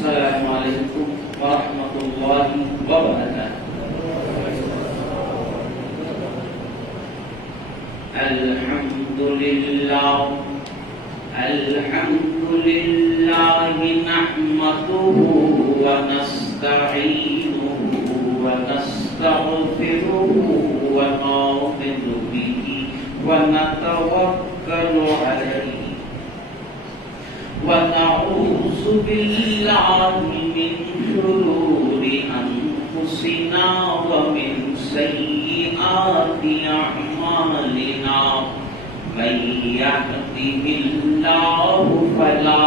السلام علیکم ورحمۃ اللہ وبرکاتہ۔ الحمد للہ نحمده ونستعینه ونستغفره ونؤمن به ونتوکل علیہ ونعوذ باللہ من شرور انفسنا ومن سیئات اعمالنا، من يهده الله فلا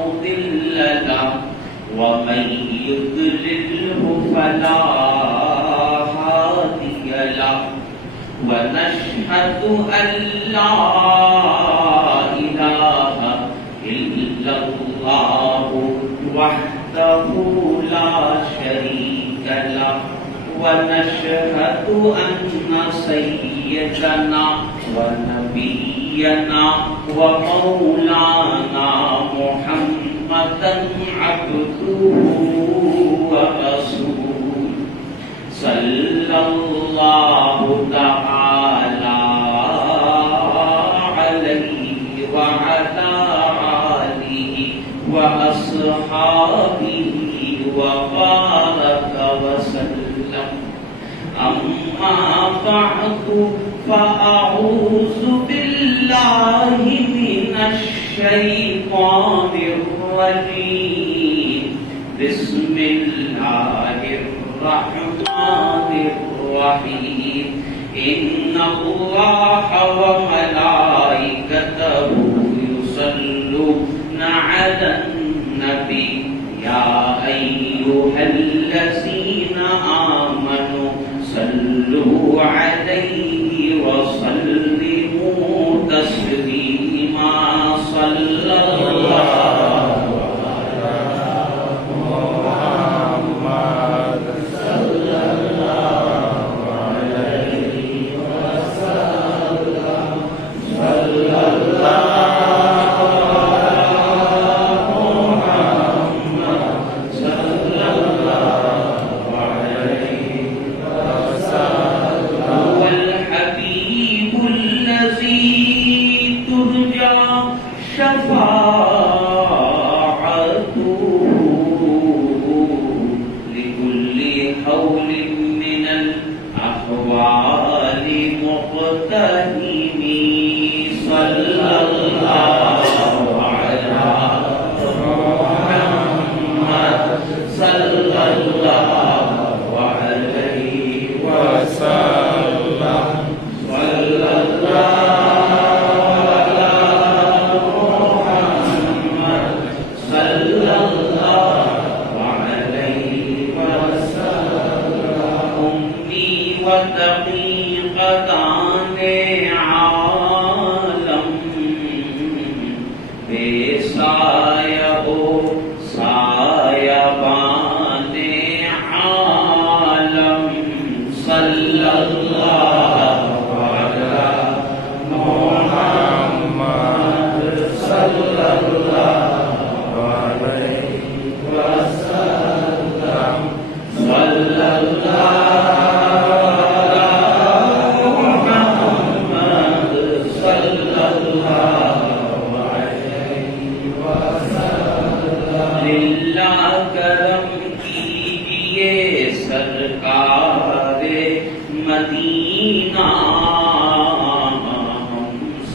مضل له ومن يضلله فلا هادي له، ونشهد أن لا إله إلا الله وحده لا شريك له، ونشهد أن سيدنا ونبينا ومولانا محمدا عبده ورسوله، صلى الله تعالى عليه وعلى آله وأصحابه وبارك وسلم. أما بعد فأعوذ بالله من الشيطان الرجيم. بسم الله الرحمن الرحيم. إن الله وملائكته يصلون على النبي يا أيها الذين آمنوا صلوا عليه وسلموا تسليما. صلى الله على محمد صلى الله عليه وسلم. صلى الله على محمد صلى الله عليه وسلم. هو الحبيب الذي ترجى شفاعته لكل حول من الأحوال مقتحم. صلى الله على محمد صلى الله عليه وسلم. صلى الله على محمد صلى الله عليه وسلم. أمي ودقيقتان عالم بے سایہ ہو سایبان عالم. صلی اللہ علی محمد صلی اللہ علیہ وسلم. صلی اللہ علی محمد صلی اللہ علیہ وسلم. للہ کرم کیجئے سرکار مدینہ، ہم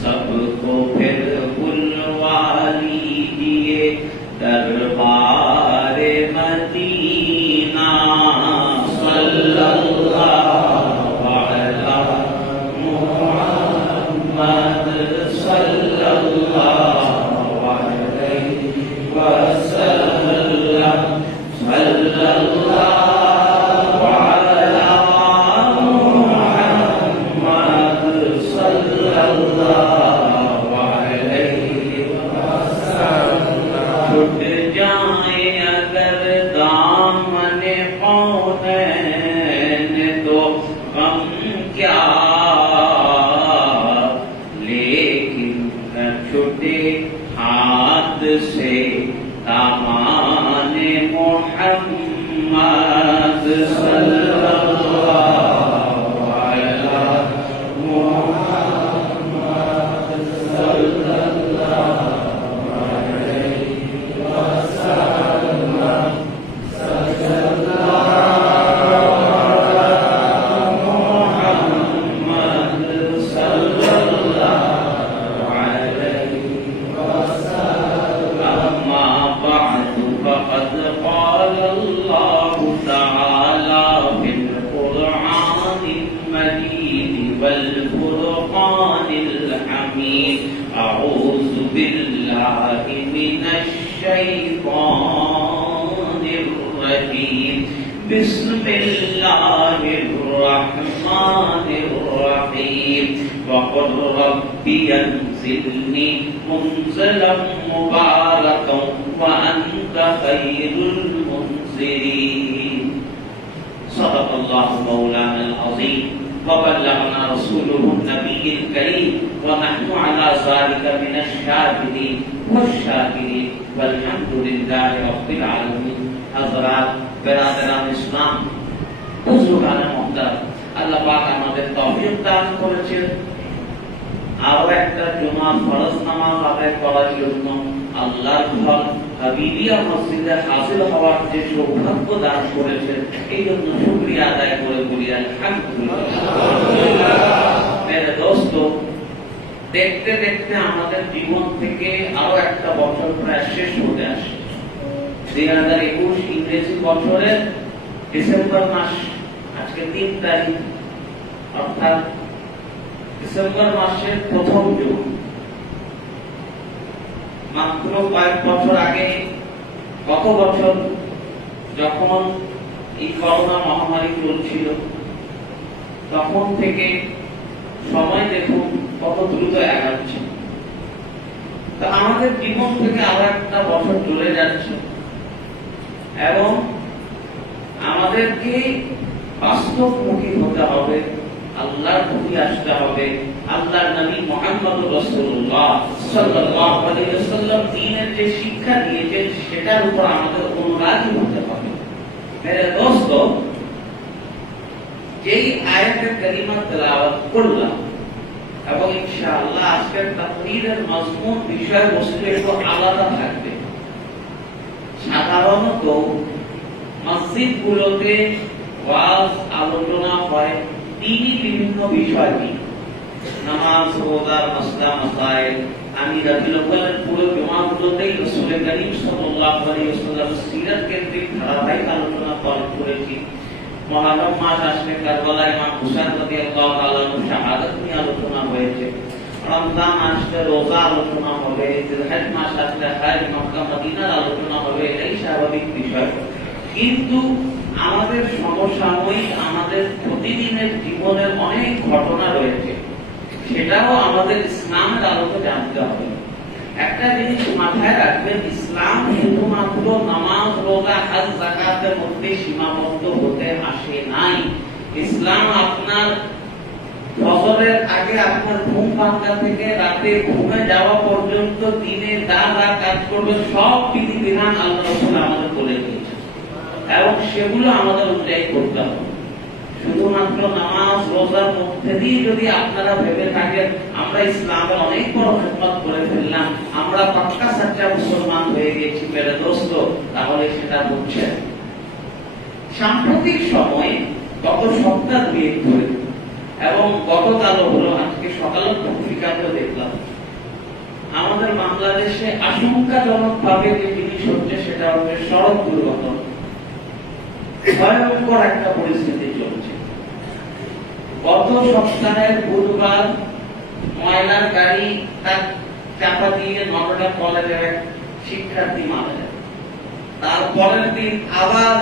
سب کو پھر بلوا لیجئے دربار مدینہ. صلی اللہ علی محمد صلی اللہ علیہ وسلم. صلی اللہ علی محمد صلی اللہ علیہ وسلم. چھٹ جائیں اگر دامن کونین تو غم کیا، لیکن نہ چھٹے ہاتھ سے दामाने मोहम्मद सल्लल्लाहु अलैहि मोहम्मद सल्लल्लाहु अलैहि वसल्लम والفرقان الحميد أعوذ بالله من الشيطان الرجيم بسم الله الرحمن الرحيم وقل رب أنزلني منزلا مباركا وأنت خير المنزلين صدق الله مولانا العظيم وبلغنا رسوله النبي الكريم ونحن على ذلك من الشاهدين والشاكرين والحمد لله رب العالمين حضرات برادران اسلام বুজুর্গান মুহতারাম আল্লাহ পাক আমাদের তৌফিক দান করেছেন আরো একটা জুমা ফরজ নামাজ আদায় করার জন্য আল্লাহর ঘর হাবিবিয়া মসজিদে হাজির হওয়ার যে সৌভাগ্য দান করেছেন এই জন্য শুকরিয়া আদায় করে বলি আলহামদুলিল্লাহ। মেরে দোস্ত, দেখতে দেখতে আমাদের জীবন থেকে আরো একটা বছর প্রায় শেষ হতে আসে। 2021 ইংরেজি বছরের ডিসেম্বর মাস আজকে 3 তারিখ, অর্থাৎ ডিসেম্বর মাসের প্রথম দিন। মাত্র কয়েক বছর আগে, গত বছর যখন এই করোনা মহামারী চলছিল, তখন থেকে সময় দেখুন কত দ্রুত এগাচ্ছে। তো আমাদের জীবন থেকে আরো একটা বছর চলে যাচ্ছে এবং আমাদেরকে বাস্তবমুখী হতে হবে, আল্লাহর প্রতি আসতে হবে। আল্লাহর নবী মুহাম্মদ রাসূলুল্লাহ সাল্লাল্লাহু আলাইহি ওয়াসাল্লাম দ্বীনের যে শিক্ষা দিয়েছেন সেটার উপর আমাদের অনুরাগী হতে হবে। মেরে দোস্ত, যেই আয়াতে কারিমা তেলাওয়াত করলাম এবং ইনশাআল্লাহ আজকের তাকরীরের মজমুন বিষয়বস্তু একটু আলাদা থাকবে। সাধারণত মসজিদগুলোতে ওয়াজ আলোচনা হয় দ্বীনি বিভিন্ন বিষয় নিয়ে, নামাজ, রোজা, মাসলা, মাসাইল। আমি রবিউল আউয়ালের পুরো জুমাগুলোতেই রাসূল করিম সাল্লাল্লাহু আলাইহি ওয়াসাল্লাম সিরাত কেন্দ্রিক ধারাবাহিক আলোচনা করেছি। মুহররম মাস আসলে কারবালা ইমাম হুসাইন রাদিয়াল্লাহু তাআলা আনহু শাহাদাত নিয়ে আলোচনা হয়েছে। রমজান আসলে রোজা আলোচনা হবে, জিলহজ মাস আসলে হজ, মক্কা মদিনার আলোচনা হবে, এটাই স্বাভাবিক বিষয়। কিন্তু আমাদের সমসাময়িক, আমাদের প্রতিদিনের জীবনের অনেক ঘটনা রয়েছে, সেটাও আমাদের ইসলামের আলোকে জানতে হবে। একটা জিনিস মাথায় রাখবেন, ইসলাম শুধুমাত্র নামাজ, রোজা, হজ, যাকাতের মধ্যে সীমাবদ্ধ হতে আসে নাই। ইসলাম আপনার ফজরের আগে আপনার ঘুম ভাঙা থেকে রাতে ঘুমে যাওয়া পর্যন্ত দিনে যা যা কাজ করবে সব বিধিবিধান আল্লাহ রাসূল আমাদের বলে দিয়েছেন এবং সেগুলো আমাদের অনুযায়ী করতে হবে। শুধুমাত্র নামাজ, রোজার মধ্যে দিয়ে যদি আপনারা ভেবে থাকেন আমরা ইসলামের অনেক বড় খেদমত করে ফেললাম, আমরা পাক্কা সাচ্চা মুসলমান হয়ে গেছি, মেরে দোস্ত, তাহলে সেটা হচ্ছে। সাম্প্রতিক সময়ে গত সপ্তাহ দুয়েক ধরে এবং গতকালও হলো, আজকে সকালের পত্রিকাতেও দেখলাম, আমাদের বাংলাদেশে আশঙ্কাজনক ভাবে যে জিনিস হচ্ছে সেটা হচ্ছে সড়ক দুর্ঘটনা। ভয়ঙ্কর একটা পরিস্থিতি চলছে। গত সপ্তাহের বুধবার ময়লার গাড়ি তার চাপা দিয়ে নটরডেম কলেজের এক শিক্ষার্থী মারা যায়। তারপরের দিন আবার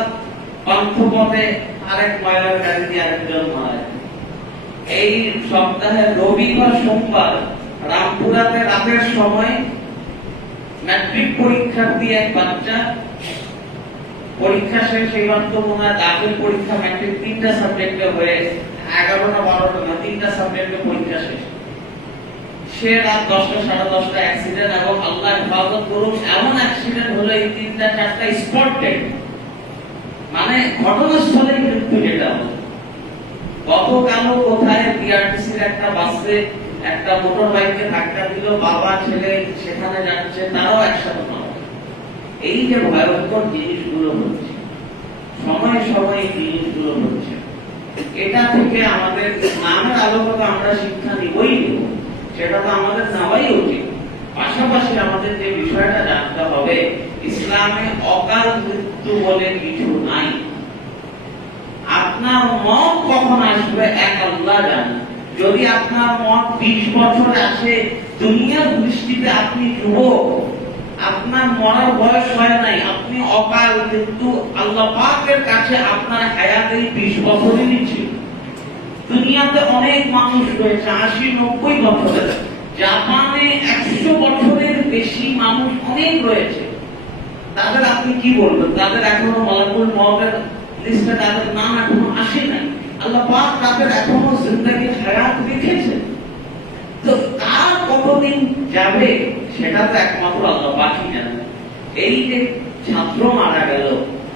পান্থপথে আরেক ময়লার গাড়ি দিয়ে আরেকজন মারা যায়। এই সপ্তাহের রবিবার, সোমবার রামপুরাতে রাতের সময় ম্যাট্রিক পরীক্ষার্থী এক বাচ্চা পরীক্ষা শেষ, এইমাত্র মনে হয় দাখিল পরীক্ষা, ম্যাট্রিক 3টা সাবজেক্টে হয়ে 11টা 12টা না 3টা সাবজেক্টে পরীক্ষা শেষ। সে রাত 10টা 10:30 অ্যাক্সিডেন্ট, এবং আল্লাহ হেফাজত করুক এমন অ্যাক্সিডেন্ট হলো এই 3টা 4টা স্পট ডেড, মানে ঘটনাস্থলে মৃত্যু। যেটা হলো গতকালও কোথায় বিআরটিসির একটা বাসে একটা মোটর বাইককে ধাক্কা দিল, বাবা ছেলে সেখানে যাচ্ছে, তারাও একসাথে মারা গেল। এই যে ভয়ঙ্কর জিনিসগুলো হচ্ছে, সময় সময় এই জিনিসগুলো হচ্ছে, এটা থেকে আমাদের ইসলামের আলোকে আমরা শিক্ষা নিবই নিব, সেটা তো আমাদের নেওয়াই উচিত। পাশাপাশি আমাদের যে বিষয়টা জানতে হবে, ইসলামে অকাল মৃত্যু বলে কিছু নাই। আপনার মত কখন আসবে এক আল্লাহ জানে। যদি আপনার মত 20 বছর আসে, দুনিয়ার দৃষ্টিতে আপনি যুবক, আপনার মরার বয়স হয় নাই, আপনি অকাল, কিন্তু আল্লাহ পাকের কাছে আপনার হায়াতেই 20 বছরই ছিল। দুনিয়াতে অনেক মানুষ রয়েছে 80-90 বছরের, জাপানে 100 বছরের বেশি মানুষ অনেক রয়েছে। তাদের আপনি কি বলবেন? তাদের এখনো মালাকুল মওতের লিস্টে তাদের নাম এখনো আসে নাই। আল্লাহ পাক তাদের এখনো জিন্দেগির হায়াত রেখেছেন। তো তার কতদিন যাবে সেটা তো একমাত্র আল্লাহ পাকই জানেন। এই যে ছাত্র মারা গেল,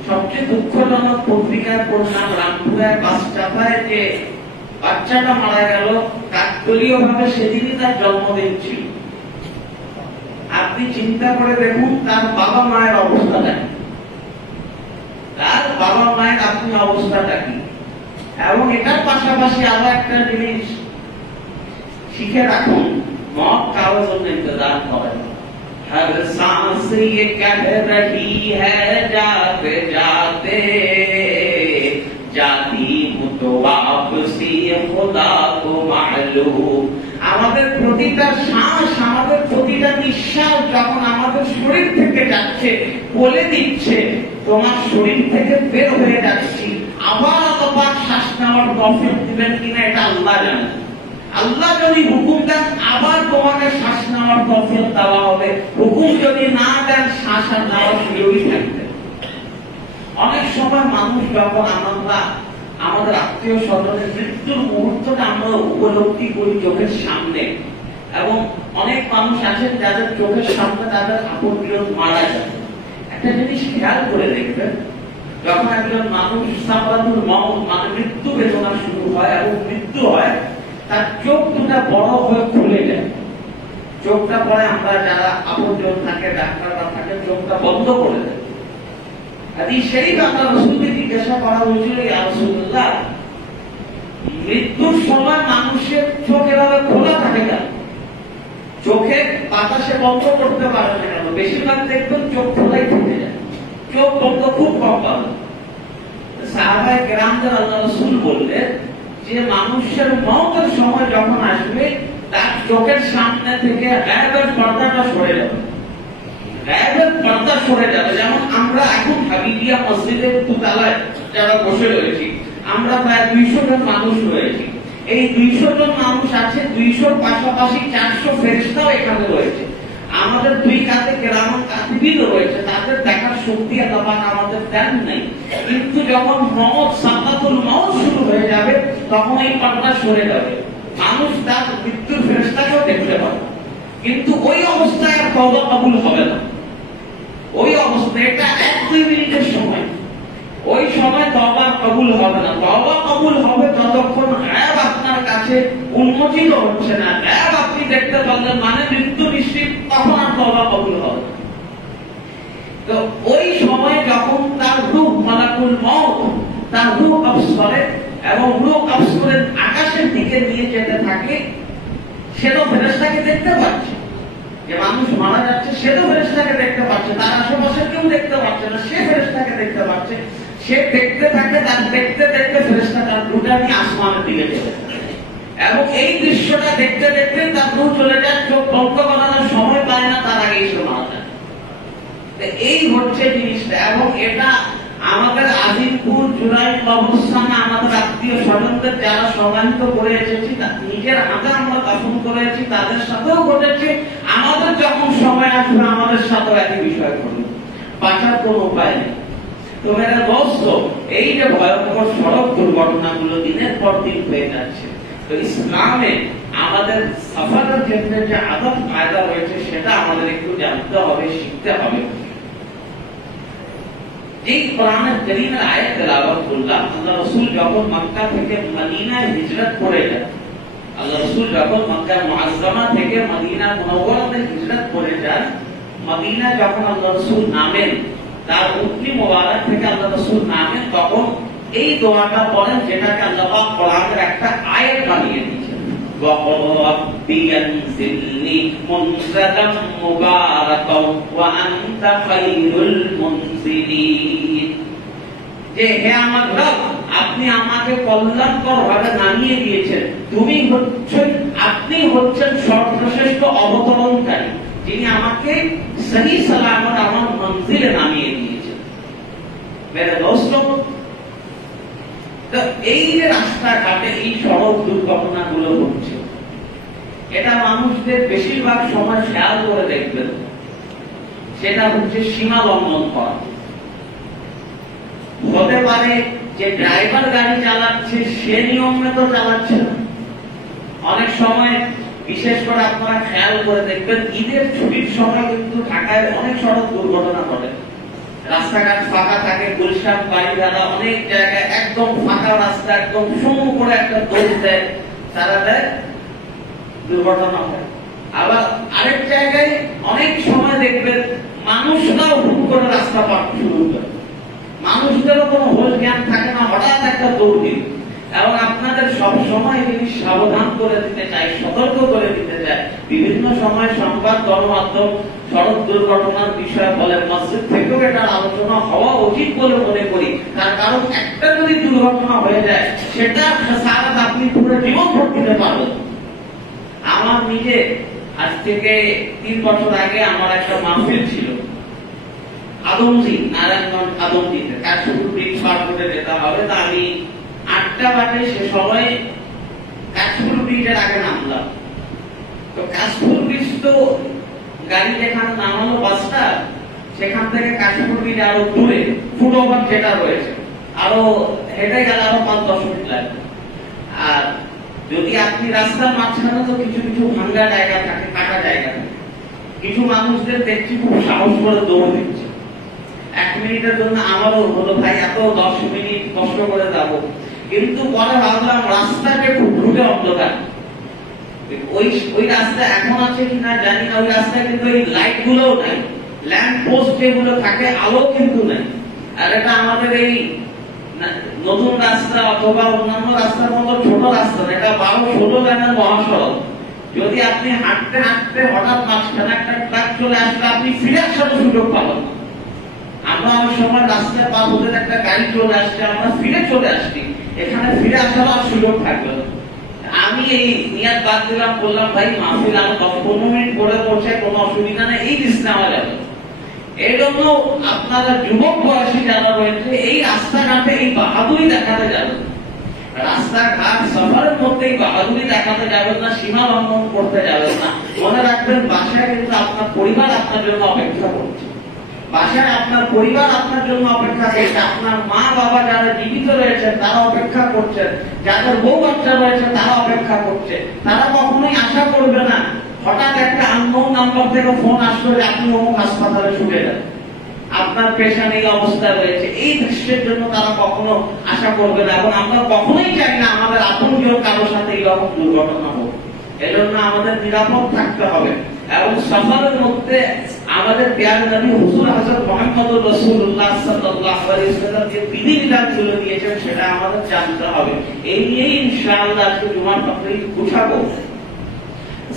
সবচেয়ে দুঃখজনক পত্রিকার পড়লাম রামপুরায় বাস চাপায় যে বাচ্চাটা মারা গেল, কাকতালীয় ভাবে সেদিনই তার জন্মদিন ছিল। আপনি চিন্তা করে দেখুন তার বাবা মায়ের অবস্থাটা কি, তার বাবা মায়ের আপনি অবস্থাটা কি। এবং এটার পাশাপাশি আরো একটা জিনিস শিখে রাখুন, মত কারো জন্য ইন্তজার করেন। हर सांस ये कह रही है जाते जाते, जाती हूँ तो वापसी खुदा को मालूम। আমাদের প্রতিটা শ্বাস, আমাদের প্রতিটা নিঃশ্বাস যখন আমাদের শরীর থেকে যাচ্ছে, বলে দিচ্ছে তোমার শরীর থেকে বের হয়ে যাচ্ছি, আবার শ্বাস নেওয়ার তৌফিক দিবেন কিনা এটা আল্লাহ জানেন। আল্লাহ যদি হুকুম দেন আবার তোমাকে শ্বাস নেওয়ার তৌফিক দেওয়া হবে, হুকুম যদি না দেন শ্বাস আর নেওয়ার সুযোগই থাকবে। অনেক সময় মানুষ যখন আমরা আমাদের আত্মীয় স্বজনের মৃত্যুর মুহূর্তটা আমরা উপলব্ধি করি চোখের সামনে, এবং অনেক মানুষ আছেন যাদের চোখের সামনে তাদের আপনজন মারা যায়। একটা জিনিস খেয়াল করে দেখবেন, যখন একজন মানুষ সাকরাতুল মউত মানে মৃত্যু বেদনা শুরু হয় এবং মৃত্যু হয়, তার চোখ দুটা বড় হয়ে খুলে যায়। চোখটা পরে আমরা যারা আপনজন থাকে, ডাক্তাররা থাকে, চোখটা বন্ধ করে দেয়। হাদিস শরীফ আল্লাহ রাসূলকে জিজ্ঞাসা করা হয়েছিল, ইয়া রাসূলুল্লাহ, মৃত্যুর সময় মানুষের চোখ এভাবে খোলা থাকে কেন? চোখে বাতাসে বন্ধ করতে পারে না কেন? বেশিরভাগ দেখবেন চোখ খোলাই থেকে যায়, চোখ বন্ধ খুব কম পাবে। সাহাবায়ে কেরামদের আল্লাহ রাসূল বললেন যে মানুষের মওতের সময় যখন আসবে, তার চোখের সামনে থেকে গায়েবের পর্দাটা সরে যাবে, গায়েবের পর্দা সরে যাবে। যেমন আমরা এখন হাবিবিয়া মসজিদের দোতলায় যারা বসে রয়েছি, আমরা প্রায় 200 জন মানুষ রয়েছি। এই 200 জন মানুষ আছে, 200 পাশাপাশি 400 ফেরেশতাও এখানে রয়েছে। আমাদের দুই কাতে কেরামান কাতিবিন রয়েছে, তাদের দেখার শক্তি আল্লাহ পাক আমাদের দেন নাই। কিন্তু যখন মওত, সাকরাতুল মওত শুরু হয়ে যাবে, তখন এই পর্দা সরে যাবে, মানুষ তার মৃত্যুর ফেরেশতাকেও দেখতে পাবে। কিন্তু ওই অবস্থায় আর তওবা কবুল হবে না। ওই অবস্থায় এটা 1-2 মিনিটের সময়, ওই সময় তওবা কবুল হবে না। তওবা কবুল হবে যতক্ষণ গায়েব আপনার কাছে উন্মোচিত হচ্ছে না, গায়েব আপনি দেখতে পারলেন মানে মৃত্যু নিশ্চিত, তখন আর তওবা কবুল হবে। তো ওই সময় যখন তার রূহ মালাকুল মউত তার রূহ কবজ করে এবং রূহ কবজ করে আকাশের দিকে নিয়ে যেতে থাকে, সে তো ফেরেশতাকে দেখতে পাচ্ছে। যে মানুষ মারা যাচ্ছে সে তো ফেরেশতাকে দেখতে পাচ্ছে, তার আশেপাশে কেউ দেখতে পাচ্ছে না, সে ফেরেশতাকে দেখতে পাচ্ছে। সে দেখতে থাকে, তার দেখতে দেখতে ফেরেশতা তার রূহটা নিয়ে আসমানের দিকে চলে যায়, এবং এই দৃশ্যটা দেখতে দেখতে তার রূহ চলে যায়, চোখ বন্ধ করার সময় পায় না, তার আগেই সে মারা যায়। এই হচ্ছে জিনিসটা। এবং এটা আমাদের আজিমপুর জুলাই কবরস্থানে আমাদের আত্মীয় স্বজনদের যারা সম্মানিত করে এসেছি, নিজের হাতে আমরা দাফন করেছি, তাদের সাথেও ঘটেছে। আমাদের যখন সময় আসবে আমাদের সাথেও একই বিষয় ঘটবে, বাঁচার কোনো উপায় নেই। তো মেরা দোস্ত, এই যে ভয়ঙ্কর সড়ক দুর্ঘটনাগুলো দিনের পর দিন হয়ে যাচ্ছে, তো ইসলামে আমাদের সফরের ক্ষেত্রে যে আদব কায়দা রয়েছে সেটা আমাদের একটু জানতে হবে, শিখতে হবে। এই কোরআনের কারীমের আয়াত তেলাওয়াত করলাম, আল্লাহ রাসূল যখন মক্কা থেকে মদিনায় হিজরত করে যান, আল্লাহ রাসূল যখন মক্কা মুআজ্জামা থেকে মদিনা মুনাওয়ারাতে হিজরত করে যান, মদিনা যখন আল্লাহ রাসূল নামেন, তার উটনি মোবারক থেকে আল্লাহ রাসূল নামেন, তখন এই দোয়াটা পড়েন যেটাকে আল্লাহ পাক কোরআনের একটা আয়াত বানিয়ে দিয়েছেন, ওয়া রাব্বি আনজিলনি মুনজালাম মুবারাকাও ওয়া আনতা খায়রুল মুনজিলিন। যে হে আমার রব, আপনি আমাকে কল্যাণকর ভাবে নামিয়ে দিয়েছেন, আপনি হচ্ছেন সর্বশ্রেষ্ঠ অবতরণকারী, যিনি আমাকে সহি সালামত আমার মঞ্জিলে নামিয়ে দিয়েছেন। মেরে দোস্ত, তো এই যে রাস্তাঘাটে এই সড়ক দুর্ঘটনাগুলো হচ্ছে, এটা মানুষদের বেশিরভাগ সময় খেয়াল করে দেখবেন, সেটা হচ্ছে সীমা লঙ্ঘন করা। হতে পারে যে ড্রাইভার গাড়ি চালাচ্ছে সে নিয়ম মতো চালাচ্ছে না। অনেক সময় বিশেষ করে আপনারা খেয়াল করে দেখবেন, ঈদের ছুটির সময় কিন্তু ঢাকায় অনেক সড়ক দুর্ঘটনা ঘটে। রাস্তাঘাট ফাঁকা থাকে, গুলশান, বাড়িধারা অনেক জায়গায় একদম ফাঁকা রাস্তা, একদম সুমু করে একটা দৌড় দেয়, তারা দেয়, দুর্ঘটনা হয়। আবার আরেক জায়গায় অনেক সময় দেখবেন মানুষরাও হুট করে রাস্তা পার শুরু করে, মানুষদেরও কোনো হোল জ্ঞান থাকে না, হঠাৎ একটা দৌড় দিন। এবং আপনাদের সব সময় তিনি সাবধান করে দিতে চাই, সতর্ক করে দিতে চাই। বিভিন্ন সময় সংবাদ, গণমাধ্যম সড়ক দুর্ঘটনার বিষয়ে বলে, মসজিদ থেকেও এটার আলোচনা হওয়া উচিত বলে মনে করি। তার কারণ একটা যদি দুর্ঘটনা হয়ে যায়, সেটা খেসারত আপনি পুরো জীবন ভোগ দিতে পারবেন। আমার নিজে আজ থেকে 3 বছর আগে আমার একটা মাহফিল ছিল আদমজি, নারায়ণগঞ্জ আদমজিতে, কাশপুর ব্রিজ পার করে যেতে হবে। তা আমি 8টা বাজে সে সময় কাশপুর ব্রিজের আগে নামলাম। তো কাশপুর ব্রিজ তো গাড়ি যেখানে নামালো বাসটা, সেখান থেকে কাশপুর ব্রিজ আরো দূরে, ফুটওভার যেটা রয়েছে, আরো হেঁটে গেলে আরো 5-10 মিনিট লাগবে। আর যদি আপনি রাস্তার মাঝখানে, তো কিছু কিছু ভাঙ্গা জায়গা থাকে, কাটা জায়গা থাকে। কিছু মানুষদের দেখছি খুব সাহস করে দৌড় দিচ্ছে। 1 মিনিটের জন্য আমারও হলো, ভাই এত 10 মিনিট কষ্ট করে যাব, কিন্তু পরে ভাবলাম রাস্তাকে খুব ঢুকে অন্ধকার। ওই রাস্তা এখন আছে কিনা জানি না, ওই রাস্তায় কিন্তু এই লাইট গুলো নাই, ল্যাম্প পোস্ট যেগুলো থাকে আলো কিন্তু নাই। আর এটা আমাদের এই নতুন রাস্তা অথবা অন্যান্য রাস্তার মতো ছোট রাস্তা, এটা 12-16 লেনের মহাসড়ক। যদি আপনি হাঁটতে হাঁটতে হঠাৎ মাঝখানে একটা ট্রাক চলে আসলে, আপনি ফিরে আসার সুযোগ পাবেন না। আমরা অনেক সময় রাস্তায় পার হতে একটা গাড়ি চলে আসছে, আমরা ফিরে চলে আসছি, এখানে ফিরে আসার আর সুযোগ থাকবে না। আমি এই নিয়াত বাদ দিলাম, বললাম ভাই মাহফিল আমার 10-15 মিনিট পরে পৌঁছে, কোনো অসুবিধা নেই, এই রিস্ক নেওয়া যাবে। এই জন্য আপনারা যুবক বয়সী যারা রয়েছে, এই রাস্তাঘাটে এই বাহাদুরি দেখাতে যাবেন। রাস্তাঘাট সফরের মধ্যে এই বাহাদুরি দেখাতে যাবেন না, সীমা লঙ্ঘন করতে যাবেন না। মনে রাখবেন, বাসায় কিন্তু আপনার পরিবার আপনার জন্য অপেক্ষা করছে। বাসায় আপনার পরিবার আপনার জন্য অপেক্ষা করছে। আপনার মা বাবা যারা জীবিত রয়েছেন তারা অপেক্ষা করছেন, যাদের বউ বাচ্চা রয়েছে তারা অপেক্ষা করছে। তারা কখনোই আশা করবে না হঠাৎ একটা আননোন নাম্বার থেকে ফোন আসলো যে আপনি অমুক হাসপাতালে ছুটে যান, আপনার পেশেন্ট এই অবস্থা রয়েছে। এই দৃশ্যের জন্য তারা কখনো আশা করবে না, এবং আমরা কখনোই চাই না আমাদের আপনজন কারোর সাথে এইরকম দুর্ঘটনা হোক। এজন্য আমাদের নিরাপদ থাকতে হবে। এবং সফরের মধ্যে আমাদের প্যারে নবী হুজুর হযরত মুহাম্মদুর রাসূলুল্লাহ সাল্লাল্লাহু আলাইহি ওয়াসাল্লাম যে বিধিবিধান গুলো দিয়েছেন সেটা আমাদের জানতে হবে। এই নিয়ে ইনশাআল্লাহ আজকে জুমার তাকরীর উঠাবো।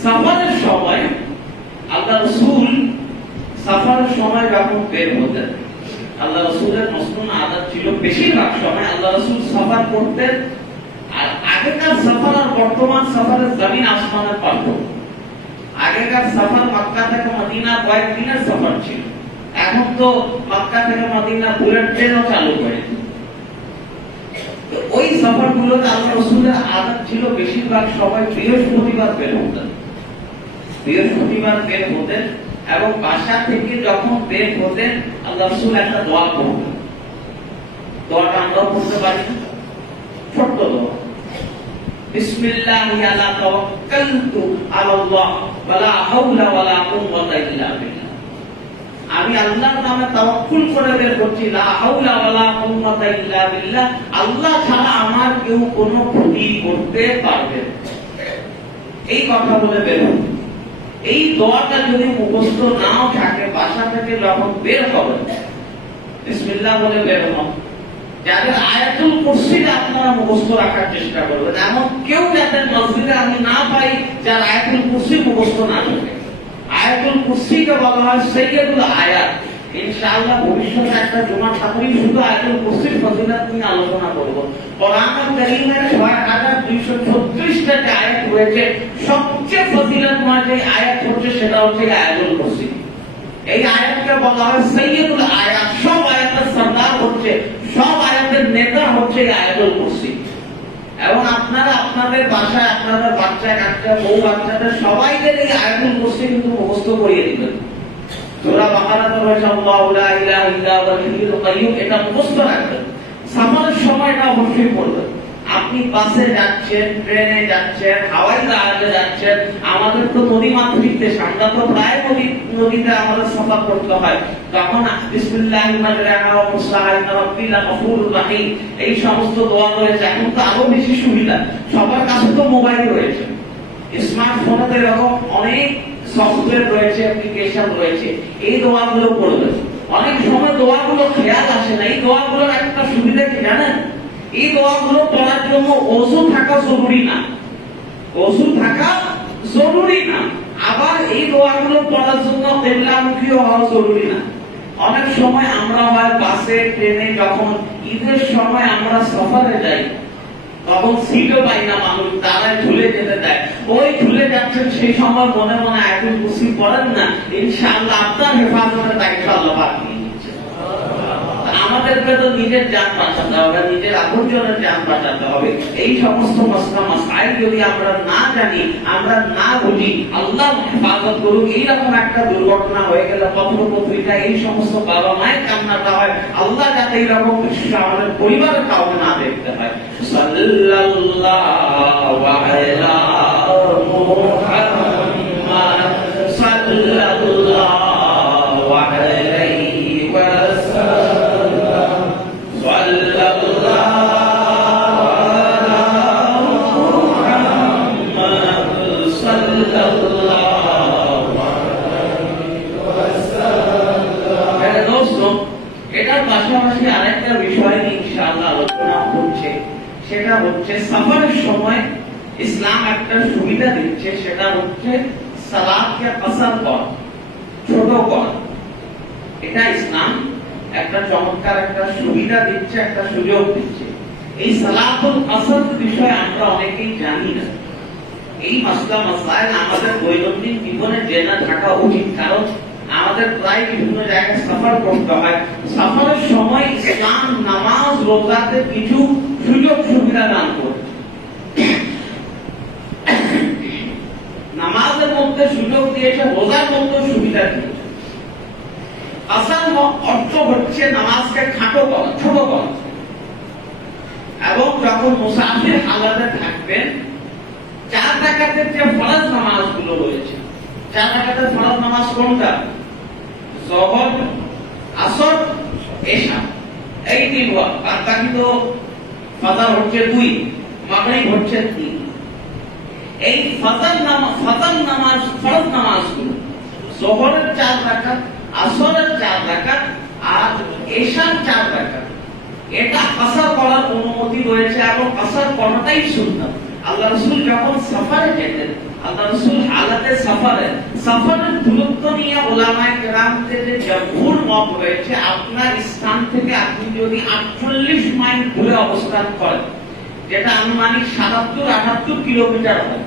সফরের সময় আল্লাহ রাসূল সফরের সময় যখন বের হতেন, আল্লাহ রাসূলের মসনুন আদত ছিল বেশিরভাগ সময় আল্লাহ রাসূল সফর করতেন। আর আগেকার সফর আর বর্তমান সফরের জমিন আসমানের পার্থক্য। আগেকার সফর মক্কা থেকে মদিনা কয়েকদিনের সফর ছিল, এখন তো মক্কা থেকে মদিনা বুলেট ট্রেনও চালু করে। ওই সফর গুলোতে আল্লাহ রাসূলের আদত ছিল বেশিরভাগ সময় বৃহস্পতিবার বের হতেন। বৃহস্পতিবার বের হতেন এবং বাসা থেকে যখন বের হতেন আল্লাহ রাসূল একটা দোয়া করতেন। দোয়াটা আমরা পড়তে পারি, ছোট্ট দোয়া, বিসমিল্লাহি আলা তাওয়াক্কাল তাওয়াক্কালতু আলাল্লাহ ওয়ালা হাওলা ওয়ালা কুওয়াতা ইল্লা বিল্লাহ। আমি আল্লাহর নামে তাওয়াক্কুল করে বের করছি, লা হাওলা ওয়ালা কুওয়াতা ইল্লা বিল্লাহ, আল্লাহ ছাড়া আমার কেউ কোনো ক্ষতি করতে পারবে না। এই কথা বলে বের হন। এই দোয়াটা যদি মুখস্থ নাও থাকে, বাসা থেকে যখন বের হবেন বিসমিল্লাহ বলে বের হন। যাদের আয়াতুল কুরসিটা আপনারা মুখস্থ রাখার চেষ্টা করবেন, এমন কেউ যাদের মসজিদে আমি না পাই যার আয়াতুল কুরসি মুখস্থ না থাকে। আয়াতুল কুরসিকে বলা হয় সাইয়্যিদুল আয়াত। ইনশাআল্লাহ ভবিষ্যতে একটা জুমা ছাত্রী শুধু আয়াতুল কুরসির ফজিলত নিয়ে আলোচনা করব। কোরআনুল কারীমের 6236টা যে আয়াত রয়েছে, সবচেয়ে ফজিলতময় যে আয়াত হচ্ছে সেটা হচ্ছে আয়াতুল কুরসি। এই আয়াতকে বলা হয় সাইয়্যিদুল আয়াত। সব আয়াতের সরদার হচ্ছে, সব আয়াতের নেতা হচ্ছে আয়াতুল কুরসি। এবং আপনারা আপনাদের বাসায় আপনাদের বাচ্চা কাচ্চা বউ বাচ্চাদের সবাইকে এই আয়াতুল কুরসি কিন্তু মুখস্থ করিয়ে দিবেন। সূরা বাকারাতে রয়েছে আল্লাহু লা ইলাহা ইল্লা হুয়াল হাইয়ুল কাইয়্যুম, এটা মুখস্থ রাখবেন। সাফারের সময় এটা অবশ্যই পড়বেন। আপনি বাসে যাচ্ছেন, ট্রেনে যাচ্ছেন, হাওয়াই জাহাজে যাচ্ছেন, আমাদের তো নদী মাতৃক দেশ, আমরা তো প্রায় নদীতে আমাদের সফর করতে হয়। তখন বিসমিল্লাহির মাজরাহা ওয়া মুরসাহা ইন্না রাব্বি লাগফুরুর রাহিম, এই সমস্ত দোয়া রয়েছে। এখন তো আরো বেশি সুবিধা, সবার কাছে তো মোবাইল রয়েছে, স্মার্টফোনে এরকম অনেক সফটওয়্যার রয়েছে, অ্যাপ্লিকেশন রয়েছে। এই দোয়াগুলো পড়বেন। অনেক সময় দোয়াগুলো খেয়াল আসে না। এই দোয়াগুলোর একটা সুবিধা কি জানেন? এই দোয়াগুলো পড়ার জন্য ওযু থাকা জরুরি না, ওযু থাকা জরুরি না। আবার এই দোয়াগুলো পড়ার জন্য কিবলামুখী হওয়া জরুরি না। অনেক সময় আমরা হয় বাসে ট্রেনে যখন ঈদের সময় আমরা সফরে যাই, তখন সিটও পাই না, মানুষ দাঁড়ায় ঝুলে যেতে দেয়। ওই ঝুলে যাচ্ছেন, সেই সময় মনে মনে আয়াতুল কুরসি পড়েন না, ইনশাআল্লাহ আপনার হেফাজতের দায়িত্ব আল্লাহ পাক নিয়ে নিচ্ছেন। আমাদেরকে তো নিজের জান বাঁচাতে হবে, নিজের আপনজনের জান বাঁচাতে হবে। এই সমস্ত মাসলা মাসাইল যদি আমরা না জানি, আমরা না বুঝি, আল্লাহ হেফাজত করুক। এইরকম একটা দুর্ঘটনা হয়ে গেল পত্র পত্রিকা, এই সমস্ত বাবা মায়ের কান্নাটা হয়, আল্লাহ যাতে এইরকম কিছু আমাদের পরিবারের কাউকে না দেখতে হয়। সাল্লাল্লাহু আলা মুহাম্মাদ সাল্লাল্লাহু আলাইহি ওয়াসাল্লাম সাল্লাল্লাহু আলা মুহাম্মাদ সাল্লাল্লাহু আলাইহি ওয়াসাল্লাম। হ্যাঁ দোস্ত, এটার পাশাপাশি আরেকটা বিষয় নিয়ে ইনশাআল্লাহ আলোচনা হচ্ছে, সেটা হচ্ছে সফরের সময় ইসলাম একটা সুবিধা দিচ্ছে, সেটা হচ্ছে সালাতকে কসর করা, ছোট করা। এটা ইসলাম একটা চমৎকার একটা সুবিধা দিচ্ছে, একটা সুযোগ দিচ্ছে। এই সালাতুল কসর বিষয়ে আমরা অনেকেই জানি না। এই মাসলা মাসাইল আমাদের দৈনন্দিন জীবনে জেনে থাকা উচিত, কারণ আমাদের প্রায় বিভিন্ন জায়গায় সফর করতে হয়। সফরের সময় ইসলাম নামাজ রোজাতে কিছু সুযোগ সুবিধা দান করে। নামাজের মধ্যে সুযোগ দিয়েছে, রোজার মধ্যে সুবিধা দিয়েছে। আসল অর্থ হচ্ছে নামাজকে খাটো করা, ছোট করা। এবং যখন মুসাফির হালাতে থাকবেন, 4 রাকাতের যে ফরজ নামাজগুলো রয়েছে, 4 রাকাতের ফরজ নামাজ কোনটা? যোহর, আসর, এশা, এই 3 ওয়াক্ত। আর বাকি তো ফজর হচ্ছে 2, মাগরিব হচ্ছে 3। এই ফজর নামাজ ফরজ নামাজগুলো, যোহরের 4 রাকাত, আসরের 4 রাকাত আর এশার 4 রাকাত, এটা কসর করার অনুমতি রয়েছে এবং কসর করাটাই সুন্নাত। আল্লাহ রাসূল যখন সফরে যেতেন, আল্লাহ রাসূল হালাতে সফরের দূরত্ব নিয়ে উলামায়ে কেরামদের যে জমহুর মত রয়েছে, আপনার স্থান থেকে আপনি যদি 48 মাইল দূরে অবস্থান করেন, যেটা আনুমানিক 77-78 কিলোমিটার হয়।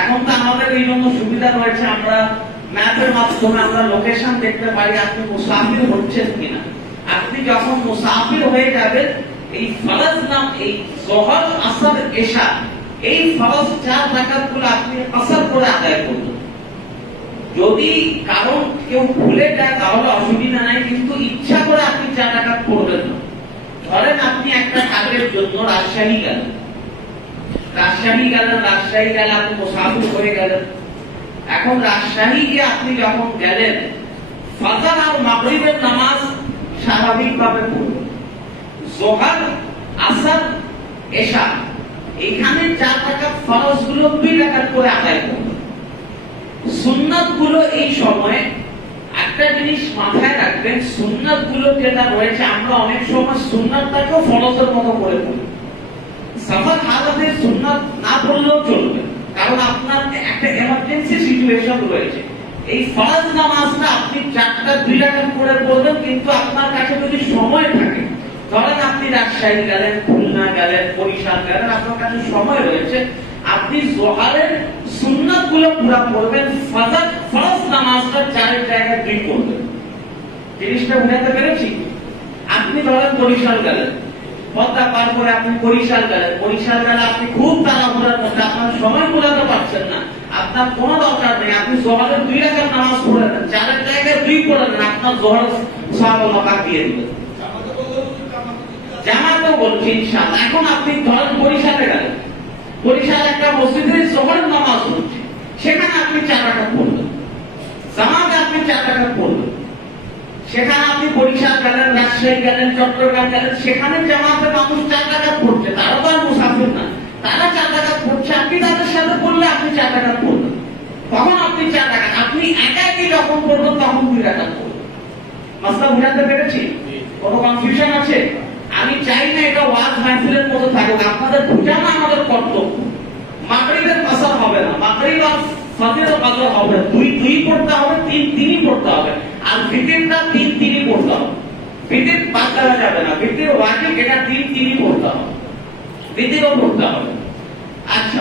এখন তো আমাদের এই জন্য সুবিধা রয়েছে, আমরা ম্যাপের মাধ্যমে আমরা লোকেশন দেখতে পারি আপনি মুসাফির হচ্ছেন কিনা। আপনি যখন মুসাফির হয়ে যাবেন, এই ফরজ নাম, এই যোহর, আসর, এশা, এই ফরজ 4 রাকাতগুলো আপনি কসর করে আদায় করবেন। যদি কারণ কেউ ভুলে যায় তাহলে অসুবিধা নাই, কিন্তু ইচ্ছা করে আপনি 4 রাকাত পড়বেন না। ধরেন আপনি একটা কাজের জন্য রাজশাহী গেলেন, রাজশাহী গেলেন, রাজশাহী গেলে আপনি মুসাফির হয়ে গেলেন। এখন রাজশাহী গিয়ে আপনি যখন গেলেন, ফজর আর মাগরিবের নামাজ স্বাভাবিকভাবে পড়বেন। যোহর, আসর, এশা, এখানে 4 রাকাত ফরজ গুলো 2 রাকাত করে আদায় করবেন। সুন্নাত গুলো এই সময়ে একটা জিনিস মাথায় রাখবেন, সুন্নাত গুলো যেটা রয়েছে আমরা অনেক সময় সুন্নাতটাকেও ফরজের মতো করে পড়ি। সফর হালাতে সুন্নাত না পড়লেও চলবে, কারণ আপনার একটা এমার্জেন্সি সিচুয়েশন রয়েছে। এই ফরজ নামাজটা আপনি 4টা 2 রাকাত করে পড়বেন, কিন্তু আপনার কাছে যদি সময় থাকে, ধরেন আপনি রাজশাহী গেলেন, খুলনা গেলেন, বরিশাল গেলেন, আপনার কাছে সময় রয়েছে, আপনি যোহরের সুন্নাত গুলো পুরো পড়বেন, ফজর ফরজ নামাজটা 4 জায়গায় 2 পড়বেন। জিনিসটা বুঝাতে পেরেছি? আপনি ধরেন বরিশাল গেলেন, পদ্মা পার করে আপনি বরিশাল গেলেন, বরিশাল গেলে আপনি খুব তাড়াহুড়ার মধ্যে, আপনার সময় কুলাতে পারছেন না, আপনার কোনো দরকার নেই, আপনি যোহরের 2 রাকাত নামাজ পড়ে নেন, 4 জায়গায় 2 পড়ে নেন, আপনার যোহর সওয়াব আল্লাহ দিয়ে দিবেন। জামাতও বলছি ইনশাআল্লাহ। এখন আপনি ধরেন বরিশালে গেলেন, বরিশালে একটা মসজিদে যোহরের নামাজ হচ্ছে, সেখানে আপনি 4 রাকাত পড়বেন, জামাতে আপনি 4 রাকাত পড়বেন। সেখানে আপনি বরিশাল গেলেন, রাজশাহী গেলেন, চট্টগ্রাম গেলেন, সেখানে জামাতে মানুষ 4 রাকাত পড়ছে, তারা তো আর মুসাফির না, তারা 4 রাকাত পড়ছে, আপনি তাদের সাথে পড়লে আপনি 4 রাকাত পড়বেন। তখন আপনি 4 রাকাত, আপনি একা একই যখন পড়বেন তখন 2 রাকাত পড়বেন। মাসলা বুঝাতে পেরেছি? কোনো কনফিউশন আছে? আমি চাই না এটা ওয়াজ মাহফিলের মতো থাকুক, আপনাদের বোঝানো আমাদের কর্তব্য। মাগরিবের কসর হবে না, মাগরিব আর ফজরের কসর হবে, 2 পড়তে হবে, 3 পড়তে হবে, আর ভিতরটা 3 পড়তে হবে। ভিতর বাদ দেওয়া যাবে না, ভিতর ওয়াজিব, এটা 3 পড়তে হবে, ভিতরও পড়তে হবে। আচ্ছা,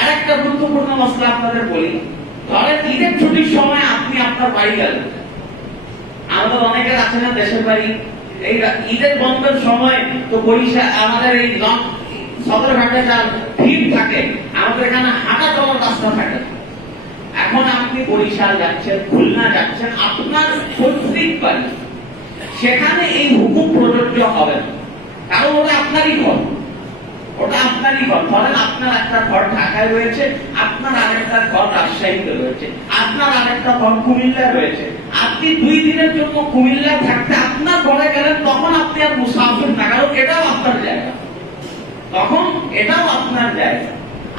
আরেকটা গুরুত্বপূর্ণ মসলা আপনাদের বলি। ধরেন ঈদের ছুটির সময় আপনি আপনার বাড়ি গেলেন, আমাদের অনেকের আছে না দেশের বাড়ি, এই ঈদের বন্ধের সময় তো বরিশাল আমাদের এই সদরঘাটে যা ভিড় থাকে, আমাদের এখানে হাঁটা চলার রাস্তা থাকে। এখন আপনি বরিশাল যাচ্ছেন, খুলনা যাচ্ছেন, আপনার পৈতৃক বাড়ি, সেখানে এই হুকুম প্রযোজ্য হবে না, কারণ ওটা আপনারই ঘর, ওটা আপনারই ঘর। ধরেন আপনার একটা ঘর ঢাকায় রয়েছে, আপনার আরেকটা ঘর রাজশাহীতে রয়েছে, আপনার আরেকটা ঘর কুমিল্লায় রয়েছে, আপনি 2 দিনের জন্য কুমিল্লা থাকতে আপনার ঘরে গেলেন, তখন আপনি আর মুসাফির না, কারণ এটাও আপনার জায়গা, তখন এটাও আপনার জায়গা।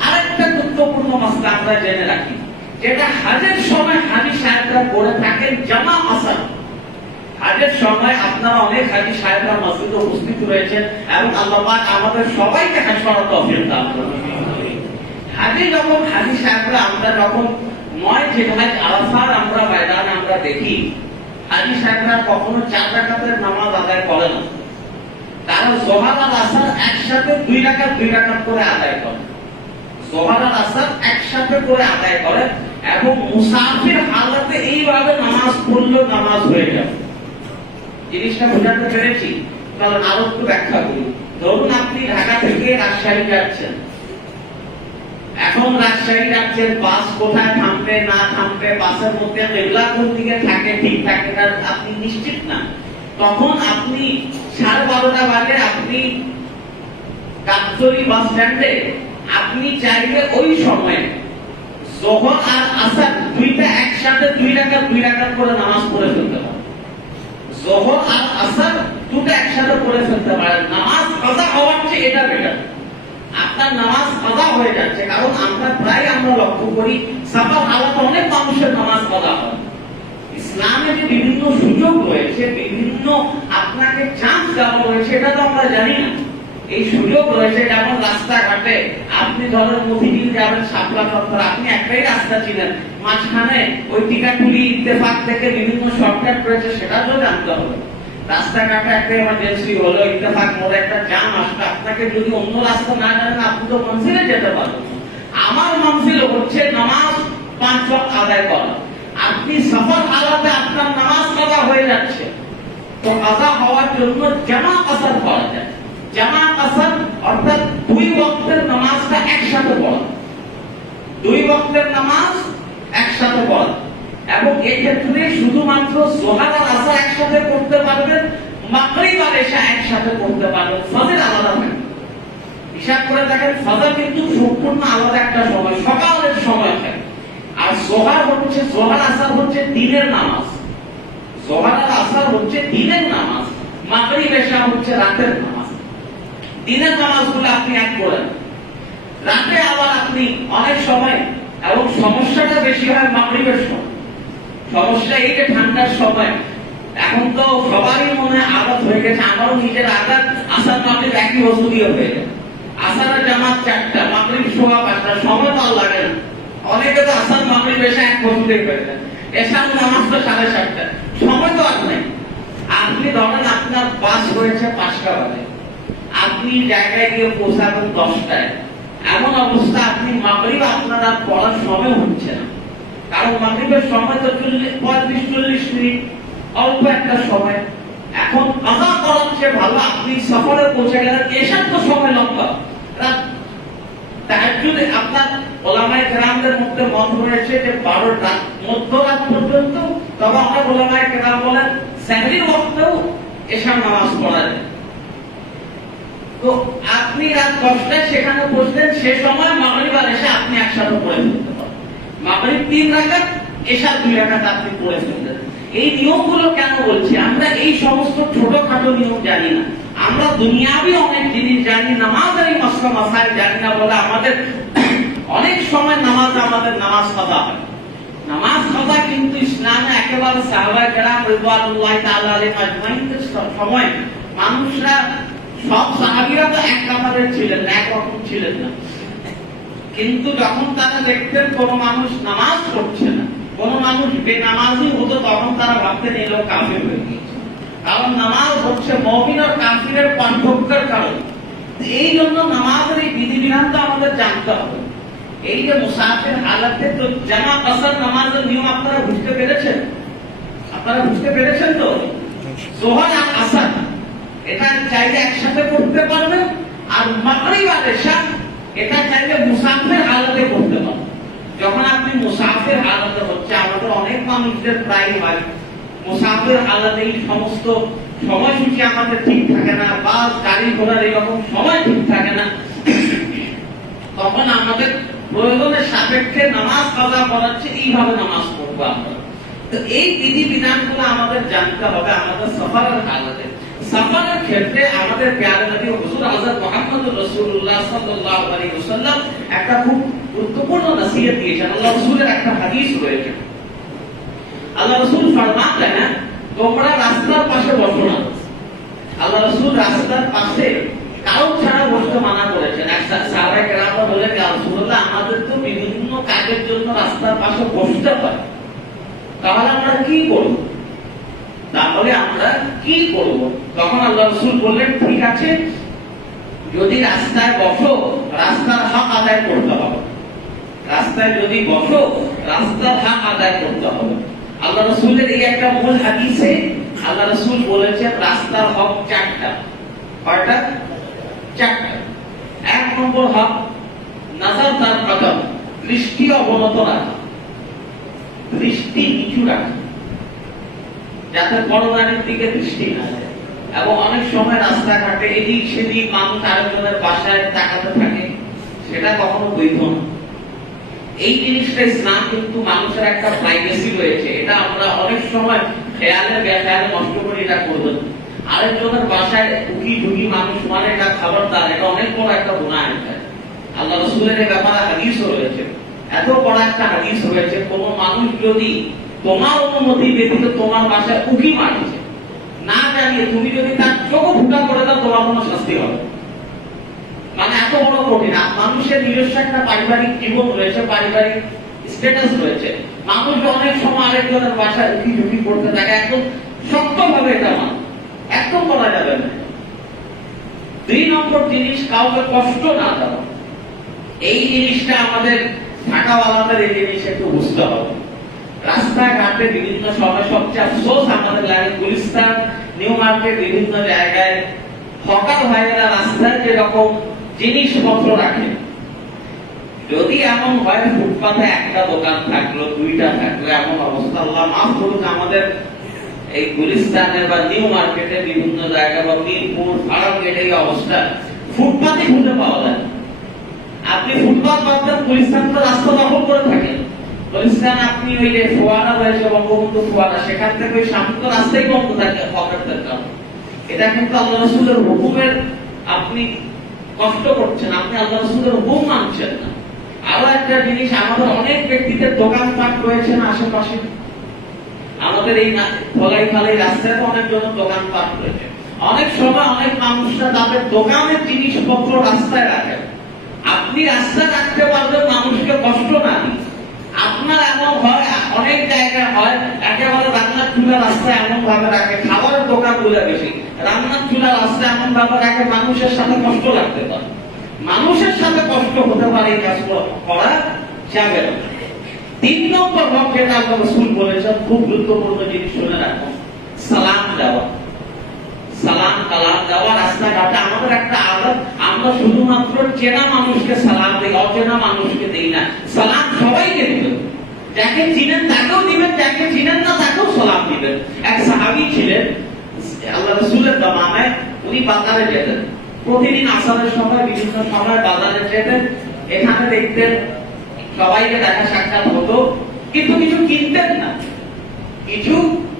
আরেকটা গুরুত্বপূর্ণ মাসলা আমরা জেনে রাখি, যেটা হাজের সময় হাজি সাহেবরা করে থাকেন জামা আসর। হাজের সময় আপনারা অনেক হাজি সাহেবরা মসজিদে উপস্থিত রয়েছেন, এবং আল্লাহ পাক আমাদের সবাইকে হাজ করার তৌফিক দান করুন। হাজি যখন হাজি সাহেবরা, আমরা যখন 9 জিলহজ আরাফার আমরা ময়দানে আমরা দেখি, হাজি সাহেবরা কখনো 4 রাকাতের নামাজ আদায় করে না, তারা যোহর আর আসর একসাথে 2 রাকাত করে আদায় করে, যোহর আর আসর একসাথে করে আদায় করে, এবং মুসাফির হালাতে এইভাবে নামাজ পড়লে নামাজ হয়ে যাবে। জিনিসটা বোঝাতে পেরেছি? তাহলে আরো একটু ব্যাখ্যা করি। ধরুন আপনি ঢাকা থেকে রাজশাহী যাচ্ছেন, এখন রাজশাহী যাচ্ছেন, বাস কোথায় থামবে না থামবে, বাসের মধ্যে কিবলা কোন দিকে থাকে ঠিক থাকে না আপনি নিশ্চিত না, তখন আপনি 12:30 বাজে আপনি গাবতলী বাস স্ট্যান্ডে, আপনি চাইলে ওই সময়ে যোহর আর আসর 2টা একসাথে 2 রাকাত করে নামাজ পড়ে ফেলতে পারেন। যোহর আর আসর 2টা একসাথে পড়ে ফেলতে পারেন, নামাজ কাজা হওয়ার চেয়ে এটা বেটার। আপনার নামাজ কাজা হয়ে যাচ্ছে, কারণ আমরা লক্ষ্য করি সফর হালাতে অনেক মানুষের নামাজ কাজা হয়। ইসলামে যে বিভিন্ন সুযোগ রয়েছে, বিভিন্ন আপনাকে চান্স দেওয়া রয়েছে, এটা তো আমরা জানি না। এই সুযোগ রয়েছে, যেমন রাস্তাঘাটে আপনি ধরেন মতিঝিল যাবেন, শাপলা চত্বর, আপনি একটাই রাস্তা ছিলেন, মাঝখানে ওই টিকাটুলি ইত্তেফাক থেকে বিভিন্ন শর্টকাট রয়েছে, সেটা তো জানতে হবে। রাস্তাঘাটে একটা এমার্জেন্সি হলো, ইত্তেফাক মোড়ে একটা জ্যাম আসলো, আপনাকে যদি অন্য রাস্তা না জানেন আপনি তো মনজিলে যেতে পারবেন। আমার মনজিল হচ্ছে নামাজ 5 ওয়াক্ত আদায় করা। আপনি সফর হালাতে আপনার নামাজ কাজা হয়ে যাচ্ছে, তো কাজা হওয়ার জন্য জামা কাসার করা যায়। জামা কাসার অর্থাৎ 2 ওয়াক্তের নামাজটা একসাথে পড়া, 2 ওয়াক্তের নামাজ একসাথে পড়া, এবং এক্ষেত্রে শুধুমাত্র যোহর আর আসর একসাথে পড়তে পারবেন, মাগরিব আর এশা একসাথে পড়তে পারবেন, ফজর আলাদা থাকবে। হিসাব করে দেখেন ফজর কিন্তু সম্পূর্ণ আলাদা একটা সময়, সকালের সময় থাকে। আর জোহর আসর হচ্ছে দিনের নামাজ। জোহর আর আসর হচ্ছে দিনের নামাজ, মাগরিব এশা হচ্ছে রাতের নামাজ। দিনের নামাজগুলো আপনি এক করেন, রাতে আবার আপনি অনেক সময়, এবং সমস্যাটা বেশি হয় মাগরিবের সময়। সমস্যা এই যে ঠান্ডার সময়, এখন তো সবারই মনে আদত হয়ে গেছে, আমারও নিজের আদত, আসর মাগরিব একই বস্তু দিয়ে হয়ে যায়। আসরের জামাত 4টা, মাগরিব সোয়া 5টা, সময় তো আর লাগে না। অনেকে তো আসর মাগরিব এশা এক বস্তুতেই হয়ে যায়, এশার নামাজ তো 7:30টা, সময় তো আর নেই। আপনি ধরেন আপনার বাস হয়েছে 5টা বাজে, আপনি জায়গায় গিয়ে পৌঁছাবেন 10টায়, এমন অবস্থা আপনি মাগরিব আপনার আর পড়ার সময় হচ্ছে না। কারণ মাগরিবের সময় তো 35-40 মিনিট, অল্প একটা সময়। এখন কাজা করার চেয়ে ভালো আপনি সফরে পৌঁছে গেলেন, এসব তো সময় লম্বা। তাহাজ্জুদ আপনার ওলামায়ে কেরামদের মধ্যে মত হয়েছে যে 12টা মধ্যরাত পর্যন্ত, তবে আমরা ওলামায়ে কেরাম বলেন সেহরির ওয়াক্তেও এশার নামাজ পড়া যায়। তো আপনি রাত 10টায় সেখানে পৌঁছলেন, সে সময় মাগরিব আর এশা আপনি একসাথে পড়ে ফেলতে পারেন। মাগরিব 3 রাকাত, এশা 2 রাকাত আপনি পড়ে ফেললেন। এই নিয়মগুলো কেন বলছি? আমরা এই সমস্ত ছোটখাটো নিয়ম জানি না, আমরা দুনিয়াবি অনেক জিনিস জানি, নামাজের এই মাসলা মাসাইল জানি না বলে আমাদের অনেক সময় আমাদের নামাজ কাজা হয়। নামাজ কাজা কিন্তু ইসলামে একেবারে সাহাবায়ে কেরাম রিদওয়ানুল্লাহি তাআলা আলাইহিম আজমাইনের সময় মানুষরা, সব সাহাবীরা তো এক কাতারে ছিলেন না, একরকম ছিলেন না। কিন্তু যখন তারা দেখতেন কোন মানুষ নামাজ পড়ছে না, কোন মানুষ বেনামাজি হতো, তখন তারা ভাবতেন এই লোক কাফির হয়ে গিয়েছে। কারণ নামাজ হচ্ছে মুমিন আর কাফিরের পার্থক্যের কারণ। এই জন্য নামাজের এই বিধিবিধানটা আমাদের জানতে হবে। এই যে মুসাফির হালাতে তো জামা কাসার নামাজের নিয়ম আপনারা বুঝতে পেরেছেন? আপনারা বুঝতে পেরেছেন তো? যোহর আর আসর এটা চাইলে একসাথে পড়তে পারবেন, আর মাগরিব আর এশা এটা চাইলে মুসাফির হালাতে পড়তে পারবেন। যখন আপনি মুসাফির হালাতে হচ্ছে, আমাদের অনেক মানুষদের প্রায় হয় মুসাফির হালাতে এই সমস্ত সময়সূচি আমাদের ঠিক থাকে না, বাস গাড়ি ঘোড়ার এরকম সময় ঠিক থাকে না, তখন আমাদের প্রয়োজনের সাপেক্ষে নামাজ কাজা করাচ্ছে, এইভাবে নামাজ পড়বো আমরা। তো এই বিধি বিধানগুলো আমাদের জানতে হবে আমাদের সফরের হালাতে। সফরের ক্ষেত্রে আমাদের প্যারে নবী হুজুর হযরত মুহাম্মদুর রাসূলুল্লাহ সাল্লাল্লাহু আলাইহি ওয়াসাল্লাম একটা খুব গুরুত্বপূর্ণ নসিহত দিয়েছেন। আল্লাহ রাসূলের একটা হাদিস রয়েছে, আল্লাহ রাসূল ফরমাতেন, তোমরা রাস্তার পাশে বসো না। আল্লাহ রাসূল রাস্তার পাশে কারো ছাড়া বসতে মানা করেছেন। এক সাহাবায়ে কেরামরা বললেন, ইয়া রাসূলুল্লাহ, আমাদের তো বিভিন্ন কাজের জন্য রাস্তার পাশে বসতে হয়, তাহলে আমরা কি করব? তাহলে আমরা কি করব? তখন আল্লাহ রাসূল বললেন, ঠিক আছে, যদি রাস্তায় বসো, রাস্তার হক আদায় করতে হবে। রাস্তায় যদি বসো, রাস্তার হক আদায় করতে হবে। আল্লাহ রাসূলের এই একটা মূল হাদিসে আল্লাহ রাসূল বলেছেন রাস্তার হক 4টা। কয়টা? 4টা। 1 নম্বর হক নাযার তার কদম, দৃষ্টি অবনত রাখা, দৃষ্টি নিচু রাখা, যাতে পরনারীর দিকে দৃষ্টি না যায়। এবং অনেক সময় রাস্তাঘাটে এদিক সেদিক মানুষ আরেকজনের বাসায় তাকাতে থাকে, সেটা কখনো বৈধ না। এই জিনিসটা ইসলাম কিন্তু মানুষের একটা প্রাইভেসি রয়েছে, এটা আমরা অনেক সময় খেয়ালে বেখেয়ালে নষ্ট করি, এটা করবেন। আরেকজনের বাসায় উকি ঢুকি মানুষ মানে এটা খবরদার, এটা অনেক বড় একটা গুনাহ। আল্লাহ রাসূলের এই ব্যাপারে হাদিসও রয়েছে, এত বড় একটা হাদিস রয়েছে, কোন মানুষ যদি তোমার অনুমতি ব্যতীত তোমার বাসায় উকি মারছে, না জানিয়ে তুমি যদি তার চোখ ফুটা করে দাও, তোমার কোনো শাস্তি হবে। মানে এত বড় কঠিন। মানুষের নিজস্ব একটা পারিবারিক জীবন রয়েছে, পারিবারিক স্ট্যাটাস রয়েছে। মানুষ অনেক সময় আরেকজনের বাসায় উকি ঝুঁকি করতে থাকে, একদম শক্ত ভাবে এটা একদম করা যাবে না। 2 নম্বর জিনিস, কাউকে কষ্ট না দেওয়া। এই জিনিসটা আমাদের ঢাকাওয়ালাদের এই জিনিস একটু বুঝতে হবে। রাস্তাঘাটে বিভিন্ন সময় সবচেয়ে আফসোস আমাদের লাগে, গুলিস্তান, নিউ মার্কেট, বিভিন্ন জায়গায় হকার ভাইয়েরা রাস্তায় যেরকম জিনিসপত্র রাখে, যদি এমন হয় ফুটপাতে একটা দোকান থাকলো, 2টা থাকলো, এমন অবস্থা, আল্লাহ মাফ করুক, আমাদের এই গুলিস্তানে বা নিউ মার্কেটে বিভিন্ন জায়গা বা মিরপুর ফারামগেটে এই অবস্থা, ফুটপাতে খুঁজে পাওয়া যায়। আপনি ফুটপাত বাদ দেন, গুলিস্তান তো রাস্তা দখল করে থাকেন। গুলিস্তান আপনি ওই যে ফোয়ারা রয়েছে, বঙ্গবন্ধু ফোয়ারা, সেখান থেকে ওই সামনে তো রাস্তাই বন্ধ থাকে পকেটদের কারণে। এটা কিন্তু আল্লাহ রাসূলের হুকুমের আপনি কষ্ট করছেন, আপনি আল্লাহ রাসূলের হুকুম মানছেন না। আরো একটা জিনিস, আমাদের অনেক ব্যক্তিদের দোকানপাট রয়েছে না আশেপাশে, আমাদের এই ধলাই খালাই রাস্তায় অনেক জন দোকানপাট রয়েছে। অনেক সময় অনেক মানুষরা তাদের দোকানের জিনিসপত্র রাস্তায় রাখেন। আপনি রাস্তায় রাখতে পারবেন মানুষকে কষ্ট না দিয়ে। আপনার এমন হয়, অনেক জায়গায় হয়, একেবারে রান্নার চুলা রাস্তায় এমন ভাবে রাখে, খাবারের দোকান গুলো বেশি, রান্নার চুলা রাস্তায় এমন ভাবে রাখে মানুষের সাথে কষ্ট লাগতে পারে। মানুষের সাথে কষ্ট হতে পারে, এই কাজ করা যাবে না। 3 নম্বর ভাব যেটা আল্লাহ রাসূল বলেছেন, খুব গুরুত্বপূর্ণ জিনিস, শুনে রাখুন, সালাম দেওয়া। সালাম কালাম দেওয়া রাস্তাঘাটে আমাদের একটা আদত, আমরা শুধুমাত্র চেনা মানুষকে সালাম দিই, অচেনা মানুষকে দিই না। সালাম সবাইকে দিবেন, যাকে চিনেন তাকেও দিবেন, যাকে চিনেন না তাকেও সালাম দিবেন। এক সাহাবী ছিলেন আল্লাহ রাসূলের জামানায়, উনি বাজারে যেতেন, প্রতিদিন আসরের সময় বিভিন্ন সময় বাজারে যেতেন। এখানে দেখতেন সবাইকে দেখা সাক্ষাৎ হতো, কিন্তু কিছু কিনতেন না, কিছু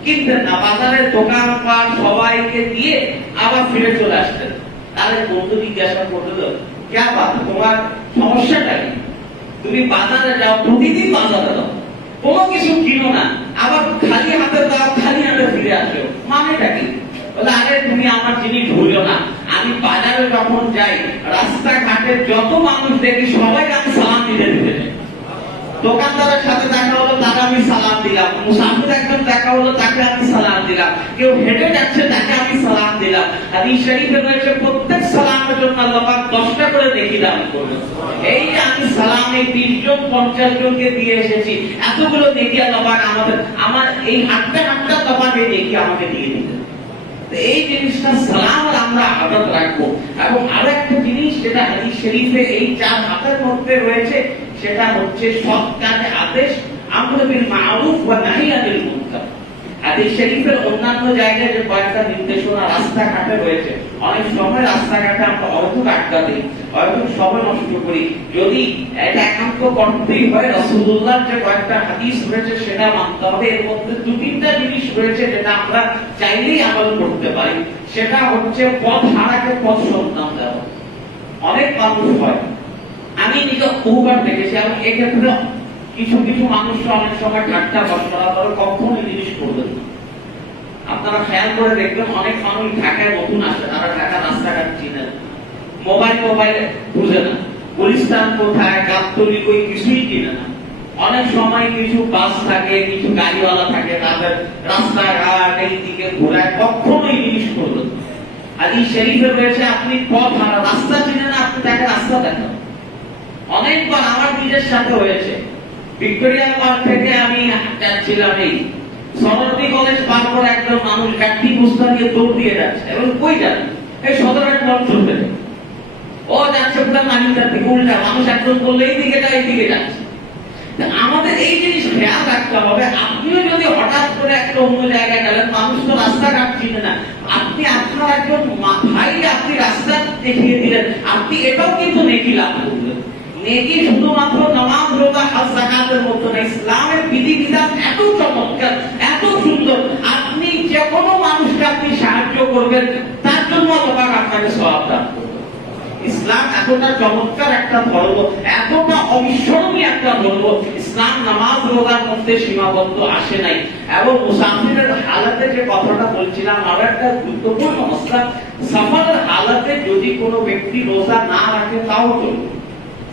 কিনতেন না। বাজারের দোকানপাট সবাইকে দিয়ে আবার ফিরে চলে আসতেন। তাদের বন্ধু জিজ্ঞাসা করতো, কে বাত, তোমার সমস্যাটা কি? তুমি বাজারে যাও, প্রতিদিন বাজারে যাও, কোনো কিছু কিনো না, আবার খালি হাতে যাও, খালি হাতে ফিরে আসো, মানেটা কি? বলে, আরে তুমি আমার জিনিস ভুলো না, আমি বাজারে যখন যাই রাস্তাঘাটে যত মানুষ দেখি সবাইকে আমি সালাম দিতে দিতে যাই। দোকানদারের সাথে দেখা হলো, তাকে আমি সালাম দিলাম। মুসাফির একজন দেখা হলো, তাকে আমি সালাম দিলাম। কেউ হেঁটে যাচ্ছে, তাকে আমি সালাম দিলাম। হাদিস শরীফে রয়েছে, প্রত্যেক সালামের জন্য আল্লাহ পাক 10টা করে নেকি দান করবেন। এই যে আমি সালামে 30 জন 50 জনকে দিয়ে এসেছি, এতগুলো নেকি আল্লাহ পাক আমার এই হাঁটতে হাঁটতে আল্লাহ পাক এই নেকি আমাকে দিয়ে দিতেন। এই জিনিসটা সালামের আমরা আদত রাখবো। এবং আরো একটা জিনিস যেটা হাদিস শরীফে এই 4 হাতের মধ্যে রয়েছে, সেটা হচ্ছে সৎ কাজে আদেশ, আমর বিল মারুফ ওয়া নাহি আনিল মুনকার। হাদিস শরীফের অন্যান্য জায়গায় যে কয়েকটা নির্দেশনা রাস্তাঘাটে রয়েছে, অনেক সময় রাস্তাঘাটে আমরা অহেতুক আড্ডা দিই, অহেতুক সময় নষ্ট করি। যদি এটা একান্ত করতেই হয়, রাসূলুল্লাহর যে কয়েকটা হাদিস রয়েছে সেটা মানতে হবে। এর মধ্যে 2-3টা জিনিস রয়েছে যেটা আমরা চাইলেই আমল করতে পারি। সেটা হচ্ছে পথ হারাকে পথ সন্ধান দেওয়া। অনেক মানুষ হয়, আমি নিজে বহুবার দেখেছি, এবং এক্ষেত্রে কিছু কিছু মানুষরা অনেক সময় ঠাট্টা বসরা করে, কখনো এই জিনিস করবেন না। আপনারা খেয়াল করে দেখবেন, অনেক মানুষ ঢাকায় নতুন আসে, তারা ঢাকা রাস্তাঘাট চিনে না, মোবাইল বুঝে না, গুলিস্তান কোথায়, গাবতলী কই, কিছুই চিনে না। অনেক সময় কিছু বাস থাকে, কিছু গাড়িওয়ালা থাকে, তাদের রাস্তাঘাট এই দিকে ঘোরায়, কখনো এই জিনিস করবেন না। হাদিস শরীফে রয়েছে, আপনি পথ হারা, রাস্তা চিনে না, আপনি তাকে রাস্তা দেখান। অনেকবার আমার নিজের সাথে হয়েছে, ভিক্টোরিয়া পার্ক থেকে আমি যাচ্ছিলাম, এই সরস্বতী কলেজ পার করে একজন মানুষ গাড়ি বস্তা দিয়ে দৌড় দিয়ে যাচ্ছে, এবং কই যান, এই সদরঘাট চলবে, ও যাচ্ছে পুরো মানিকদার দিকে উল্টা, মানুষ একজন বললে এই দিকে যায়, এই দিকে যাচ্ছে। আমাদের এই জিনিস খেয়াল রাখতে হবে। আপনিও যদি হঠাৎ করে একটা অন্য জায়গায় গেলেন, মানুষ তো রাস্তাঘাট চিনে না, আপনি আপনার একজন ভাই আপনি রাস্তা দেখিয়ে দিলেন, আপনি এটাও কিন্তু নেকি লাভ করবেন। নেকি শুধুমাত্র নামাজ, রোজা, হজ, যাকাতের মতো না, ইসলামের বিধিবিধান এত চমৎকার, এত সুন্দর, আপনি যে কোনো মানুষকে আপনি সাহায্য করবেন, তার জন্য আল্লাহ আপনাকে সওয়াব দান করবেন। ইসলাম এতটা চমৎকার একটা ধর্ম, এতটা অবিস্মরণীয় একটা ধর্ম। ইসলাম নামাজ রোজার মধ্যে সীমাবদ্ধ আসে নাই। এবং মুসাফিরের হালাতে যে কথাটা বলছিলাম, আরো একটা গুরুত্বপূর্ণ মসলা, সফরের হালাতে যদি কোনো ব্যক্তি রোজা না রাখে তাও চলবে।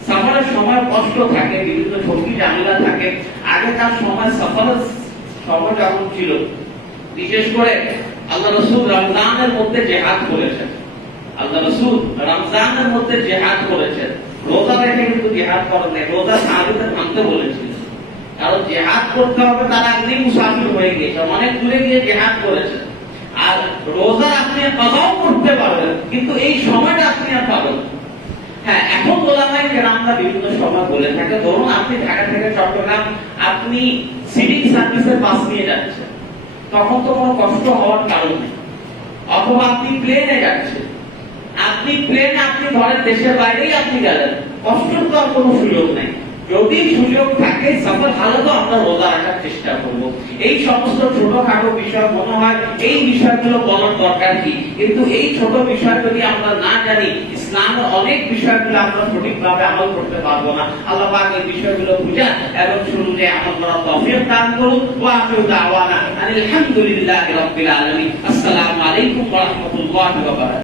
সফরের সময় কষ্ট থাকে, বিভিন্ন ঝুঁকি ঝামেলা থাকে। আগেকার সময় সফরের সময় যেমন ছিল, বিশেষ করে আল্লাহ রাসূল রমজানের মধ্যে জিহাদ করেছেন। আল্লাহ রাসূল রমজানের মধ্যে জিহাদ করেছেন, রোজা রেখে কিন্তু জিহাদ করেন নাই। রোজা সাহাবীদের ভাঙতে বলেছিলেন, কারণ জিহাদ করতে হবে, তারা একদিন মুসাফির হয়ে গিয়েছে, অনেক দূরে গিয়ে জিহাদ করেছেন। আর রোজা আপনি কাজাও করতে পারবেন, কিন্তু এই সময়টা আপনি আর পাবেন। হ্যাঁ, এখন ওলামায়ে কেরামরা বিভিন্ন সময় বলে থাকে, ধরুন আপনি ঢাকা থেকে চট্টগ্রাম আপনি সিটিং সার্ভিসের বাস নিয়ে যাচ্ছেন, তখন তো কোনো কষ্ট হওয়ার কারণ নেই। অথবা আপনি প্লেনে যাচ্ছেন, আপনি আপনি প্লেনে আপনি ধরেন দেশের বাইরেই আপনি গেলেন, কষ্টের তো আর কোনো সুযোগ নেই। যদি সুযোগ থাকে সফর ভালো তো আমরা রোজা রাখার চেষ্টা করব। এই সমস্ত ছোটখাটো বিষয় মনে হয় এই বিষয়গুলো বলার দরকার কি, কিন্তু এই ছোট বিষয় যদি আমরা না জানি ইসলামের অনেক বিষয়গুলো আমরা সঠিকভাবে আমল করতে পারবো না। আল্লাহ পাক এই বিষয়গুলো বুঝান এবং শুরুতে আমল করার তৌফিক দান করুন। ওয়া আখিরু দাওয়ানা আলহামদুলিল্লাহি রাব্বিল আলামিন। আসসালামু আলাইকুম ওয়া রাহমাতুল্লাহি ওয়া বারাকাতুহু।